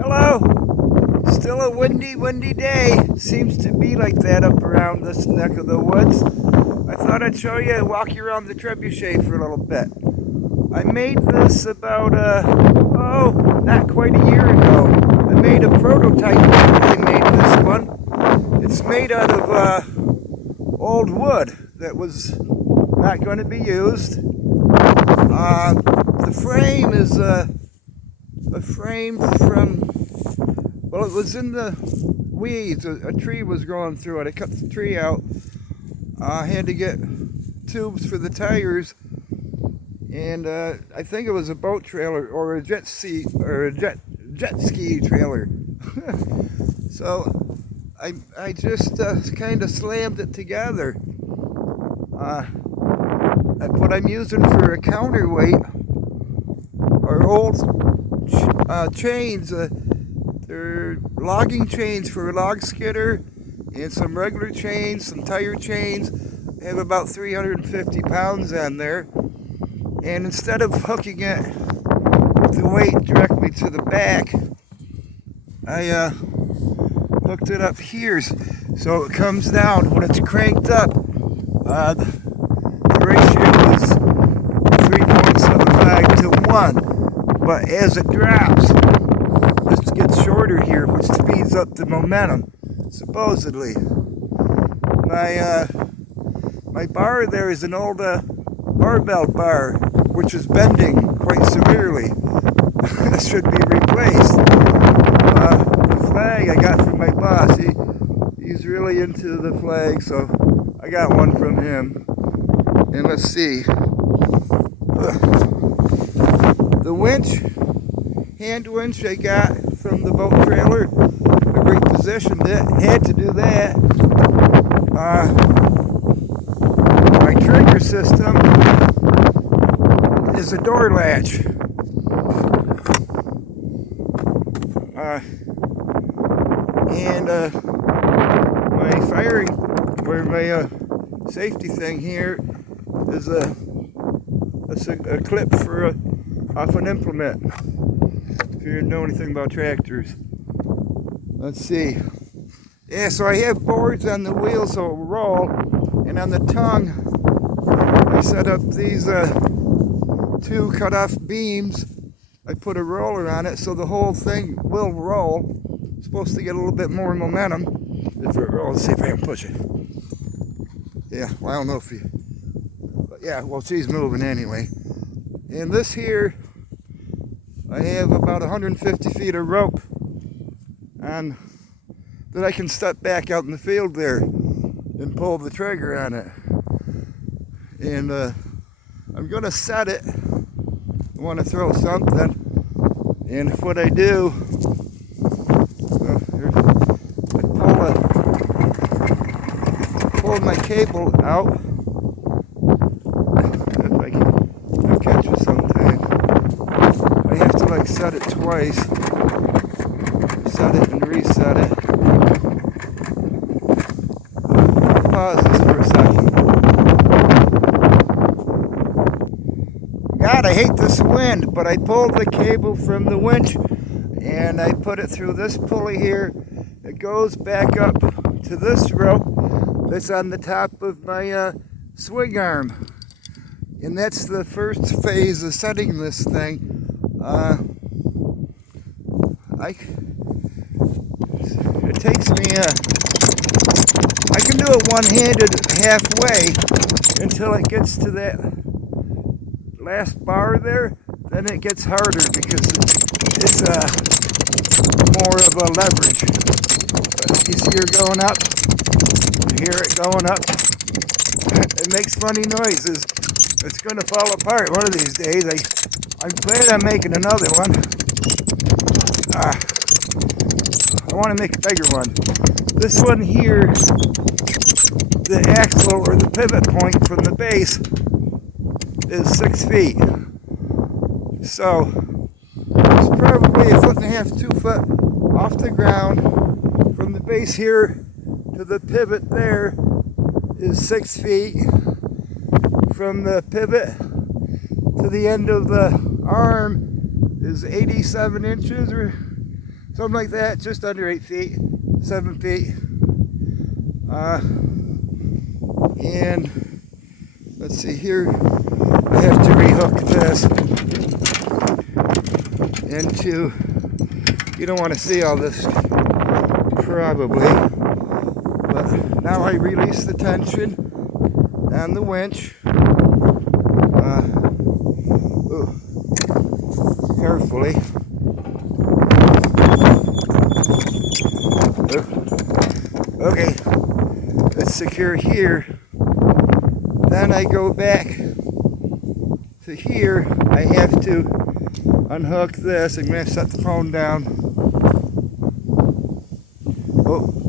Hello. Still a windy day. Seems to be like that up around this neck of the woods. I thought I'd show you, walk you around the Trebuchet for a little bit. I made this about, not quite a year ago. I made a prototype before I made this one. It's made out of old wood that was not going to be used. The frame is a frame from, well, it was in the weeds. A tree was growing through it. I cut the tree out. I had to get tubes for the tires, and I think it was a boat trailer or a jet ski trailer. So I just kind of slammed it together. What I'm using for a counterweight are old chains. They're logging chains for a log skidder, and some regular chains, some tire chains. They have about 350 pounds on there. And instead of hooking it with the weight directly to the back, I hooked it up here so it comes down. When it's cranked up, the ratio is 3.75 to 1. But as it drops, it gets shorter here, which speeds up the momentum, supposedly. My bar there is an old barbell bar, which is bending quite severely. That should be replaced. The flag I got from my boss, he's really into the flag, so I got one from him. And let's see. The winch, hand winch I got from the boat trailer. I repositioned it, had to do that. My trigger system is a door latch. And my firing, or my safety thing here is a clip for off an implement. If you know anything about tractors. Let's see. Yeah, so I have boards on the wheel so it'll roll, and on the tongue I set up these two cut-off beams. I put a roller on it so the whole thing will roll. It's supposed to get a little bit more momentum if it rolls. Let's see if I can push it. Yeah, well, I don't know if you... But yeah, well, she's moving anyway. And this here, I have about 150 feet of rope on that I can step back out in the field there and pull the trigger on it. And I'm going to set it. I want to throw something. And what I do, I pull my cable out. If I can catch it sometime. I have to like set it twice. Set it and reset it. Pause this for a second. God, I hate this wind, but I pulled the cable from the winch and I put it through this pulley here. It goes back up to this rope that's on the top of my swing arm. And that's the first phase of setting this thing. It takes me, I can do it one-handed halfway until it gets to that last bar there. Then it gets harder because it's more of a leverage. You see her going up, you hear it going up. It makes funny noises. It's going to fall apart one of these days. I'm glad I'm making another one. I want to make a bigger one. This one here, the axle or the pivot point from the base is 6 feet. So it's probably 1.5 to 2 foot off the ground. From the base here to the pivot there is 6 feet. From the pivot to the end of the arm is 87 inches or something like that, just under 8 feet, 7 feet. And let's see here, I have to rehook this into, you don't want to see all this probably, but now I release the tension on the winch. Carefully. Okay, let's secure here. Then I go back to here. I have to unhook this. I'm going to set the phone down. Oh.